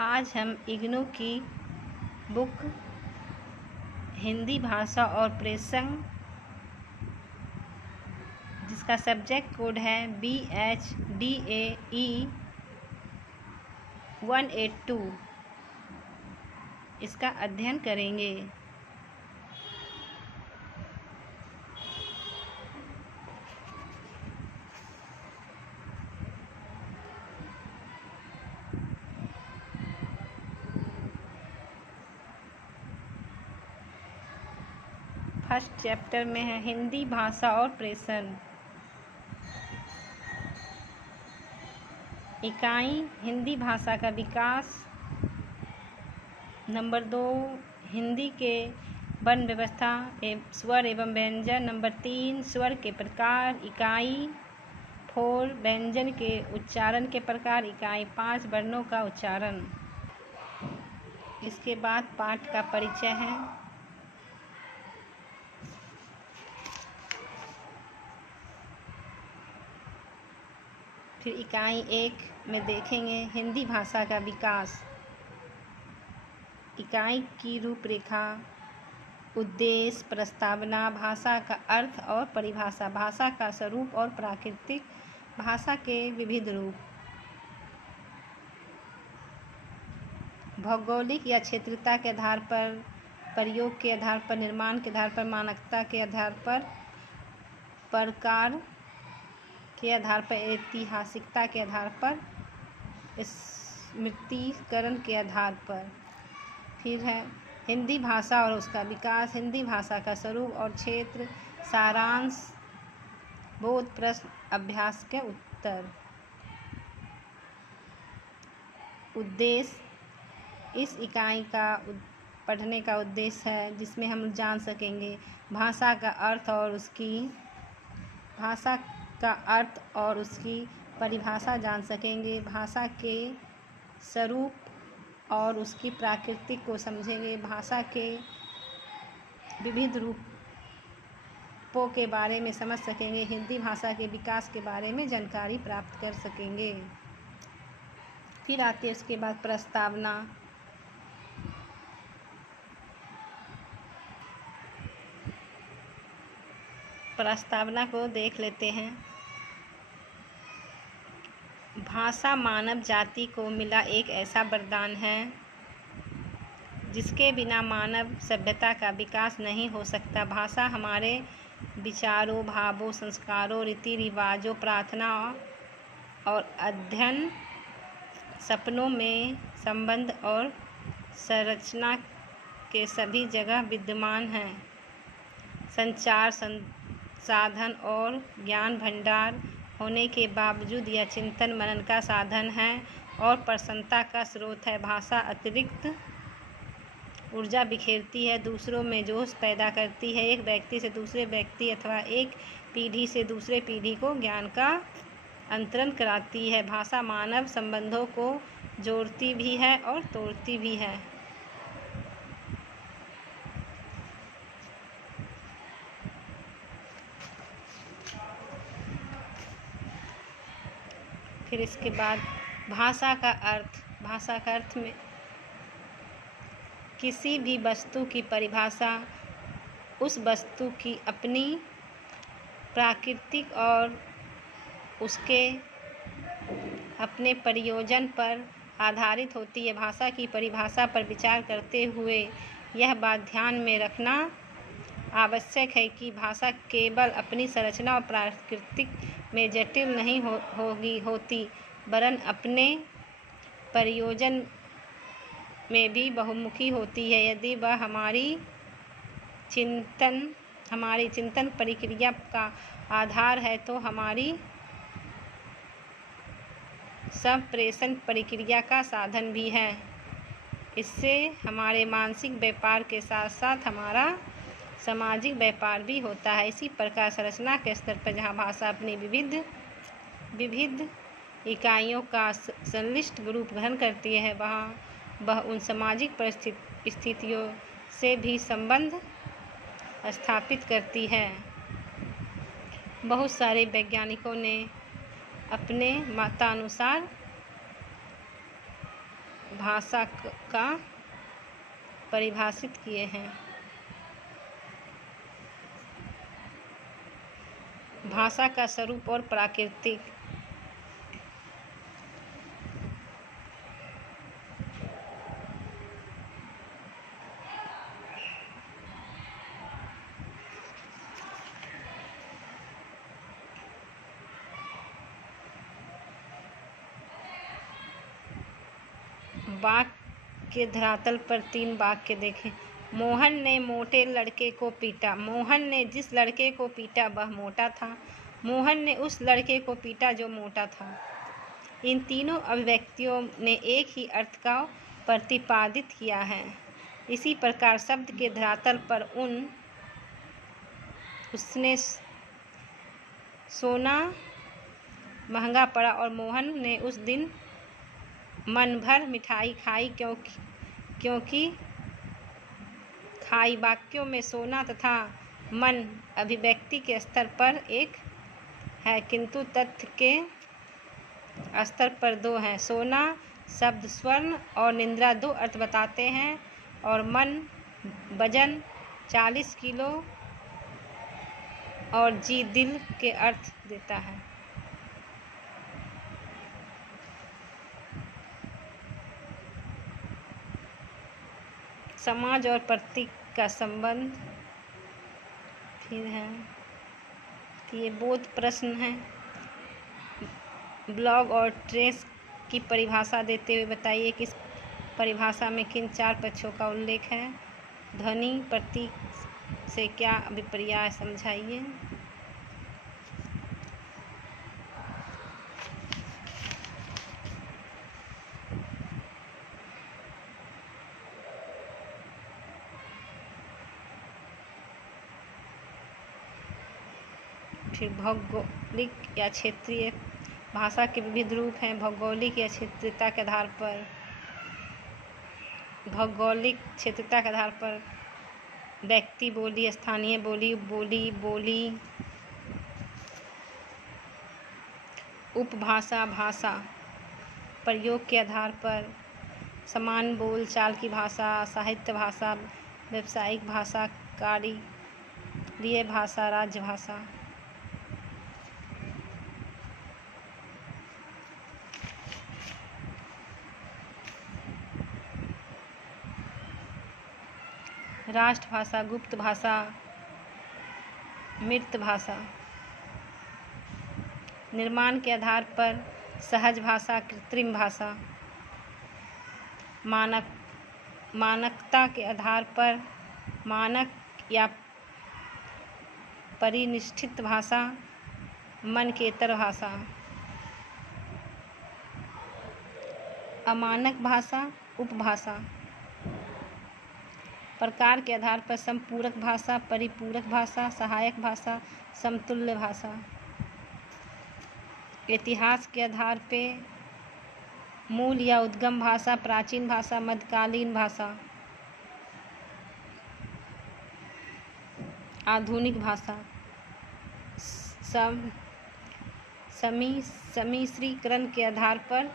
आज हम इग्नू की बुक हिंदी भाषा और प्रेषण, जिसका सब्जेक्ट कोड है BHDAE 182, इसका अध्ययन करेंगे। फर्स्ट चैप्टर में है हिंदी भाषा और प्रेषण। इकाई हिंदी भाषा का विकास। नंबर 2 हिंदी के वर्ण व्यवस्था स्वर एवं व्यंजन। नंबर 3 स्वर के प्रकार। इकाई 4 व्यंजन के उच्चारण के प्रकार। इकाई 5 वर्णों का उच्चारण। इसके बाद पाठ का परिचय है। फिर इकाई 1 में देखेंगे हिंदी भाषा का विकास। इकाई की रूपरेखा, उद्देश्य, प्रस्तावना, भाषा का अर्थ और परिभाषा, भाषा का स्वरूप और प्राकृतिक, भाषा के विविध रूप, भौगोलिक या क्षेत्रता के आधार पर, प्रयोग के आधार पर, निर्माण के आधार पर, मानकता के आधार पर, प्रकार के आधार पर, ऐतिहासिकता के आधार पर, स्मृतिकरण के आधार पर। फिर है हिंदी भाषा और उसका विकास, हिंदी भाषा का स्वरूप और क्षेत्र, सारांश, बोध प्रश्न, अभ्यास के उत्तर। उद्देश्य इस इकाई का पढ़ने का उद्देश्य है जिसमें हम जान सकेंगे भाषा का अर्थ और उसकी परिभाषा जान सकेंगे, भाषा के स्वरूप और उसकी प्रकृति को समझेंगे, भाषा के विविध रूपों के बारे में समझ सकेंगे, हिंदी भाषा के विकास के बारे में जानकारी प्राप्त कर सकेंगे। फिर आती है उसके बाद प्रस्तावना। प्रस्तावना को देख लेते हैं। भाषा मानव जाति को मिला एक ऐसा वरदान है जिसके बिना मानव सभ्यता का विकास नहीं हो सकता। भाषा हमारे विचारों, भावों, संस्कारों, रीति रिवाजों, प्रार्थना और अध्ययन, सपनों में संबंध और संरचना के सभी जगह विद्यमान है। संचार साधन और ज्ञान भंडार होने के बावजूद यह चिंतन मनन का साधन है और प्रसन्नता का स्रोत है। भाषा अतिरिक्त ऊर्जा बिखेरती है, दूसरों में जोश पैदा करती है, एक व्यक्ति से दूसरे व्यक्ति अथवा एक पीढ़ी से दूसरे पीढ़ी को ज्ञान का अंतरण कराती है। भाषा मानव संबंधों को जोड़ती भी है और तोड़ती भी है। फिर इसके बाद भाषा का अर्थ। भाषा का अर्थ में किसी भी वस्तु की परिभाषा उस वस्तु की अपनी प्राकृतिक और उसके अपने प्रयोजन पर आधारित होती है। भाषा की परिभाषा पर विचार करते हुए यह बात ध्यान में रखना आवश्यक है कि भाषा केवल अपनी संरचना और प्राकृतिक में जटिल नहीं होती, वरन अपने प्रयोजन में भी बहुमुखी होती है। यदि वह हमारी चिंतन प्रक्रिया का आधार है तो हमारी संप्रेषण प्रक्रिया का साधन भी है। इससे हमारे मानसिक व्यापार के साथ साथ हमारा सामाजिक व्यापार भी होता है। इसी प्रकार संरचना के स्तर पर जहाँ भाषा अपनी विविध इकाइयों का संश्लिष्ट रूप ग्रहण करती है, वहाँ वह उन सामाजिक परिस्थितियों से भी संबंध स्थापित करती है। बहुत सारे वैज्ञानिकों ने अपने मतानुसार भाषा का परिभाषित किए हैं। भाषा का स्वरूप और प्राकृतिक। वाक्य धरातल पर 3 वाक्य देखें। मोहन ने मोटे लड़के को पीटा। मोहन ने जिस लड़के को पीटा वह मोटा था। मोहन ने उस लड़के को पीटा जो मोटा था। इन तीनों अभिव्यक्तियों ने एक ही अर्थ का प्रतिपादित किया है। इसी प्रकार शब्द के धरातल पर उसने सोना महंगा पड़ा और मोहन ने उस दिन मन भर मिठाई खाई क्योंकि खाई वाक्यों में सोना तथा मन अभिव्यक्ति के स्तर पर एक है, किंतु तथ्य के स्तर पर 2 हैं। सोना शब्द स्वर्ण और निद्रा 2 अर्थ बताते हैं और मन वजन 40 किलो और जी दिल के अर्थ देता है। समाज और प्रतीक का संबंध फिर है कि ये बोध प्रश्न है। ब्लॉग और ट्रेस की परिभाषा देते हुए बताइए कि इस परिभाषा में किन 4 पक्षों का उल्लेख है। ध्वनि प्रतीक से क्या अभिप्राय समझाइए। फिर भौगोलिक या क्षेत्रीय भाषा के विविध रूप हैं। भौगोलिक या क्षेत्रीयता के आधार पर व्यक्ति बोली, स्थानीय बोली, बोली उपभाषा, भाषा प्रयोग के आधार पर समान बोल चाल की भाषा, साहित्य भाषा, व्यावसायिक भाषा, कार्यालयीय भाषा, राज्य भाषा। राष्ट्रभाषा, गुप्त भाषा, मृत भाषा। निर्माण के आधार पर सहज भाषा, कृत्रिम भाषा। मानकता के आधार पर मानक या परिनिष्ठित भाषा, मानकेतर भाषा। अमानक भाषा, उपभाषा। प्रकार के आधार पर संपूरक भाषा, परिपूरक भाषा, सहायक भाषा, समतुल्य भाषा। इतिहास के आधार पे मूल या उद्गम भाषा, प्राचीन भाषा, मध्यकालीन भाषा। आधुनिक भाषा। सम्मिश्रीकरण के आधार पर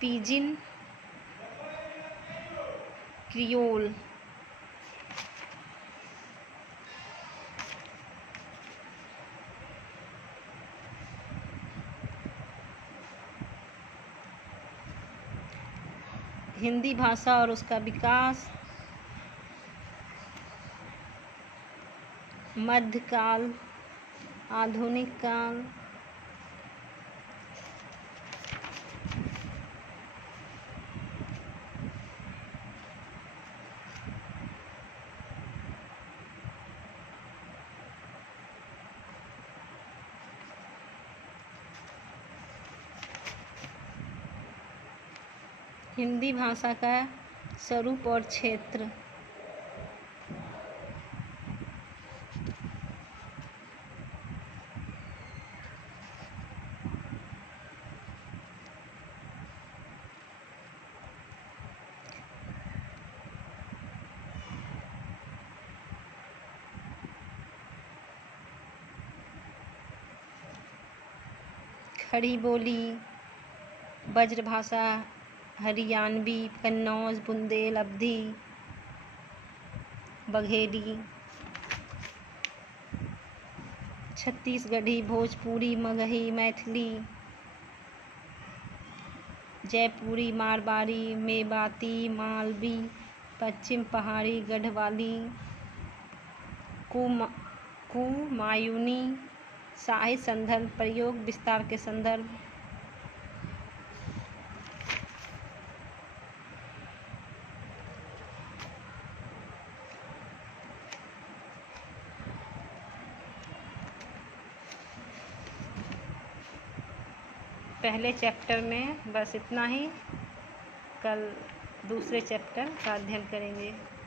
पिजिन, क्रियोल। हिंदी भाषा और उसका विकास। मध्यकाल, आधुनिक काल। हिंदी भाषा का स्वरूप और क्षेत्र। खड़ी बोली, ब्रजभाषा, हरियाणवी, कन्नौज, बुंदेल, अवधी, बघेली, छत्तीसगढ़ी, भोजपुरी, मगही, मैथिली, जयपुरी, मारवाड़ी, मेवाती, मालवी, पश्चिम पहाड़ी, गढ़वाली, कुमायूनी। साहित्य संदर्भ, प्रयोग विस्तार के संदर्भ, पहले चैप्टर में बस इतना ही। कल दूसरे चैप्टर का अध्ययन करेंगे।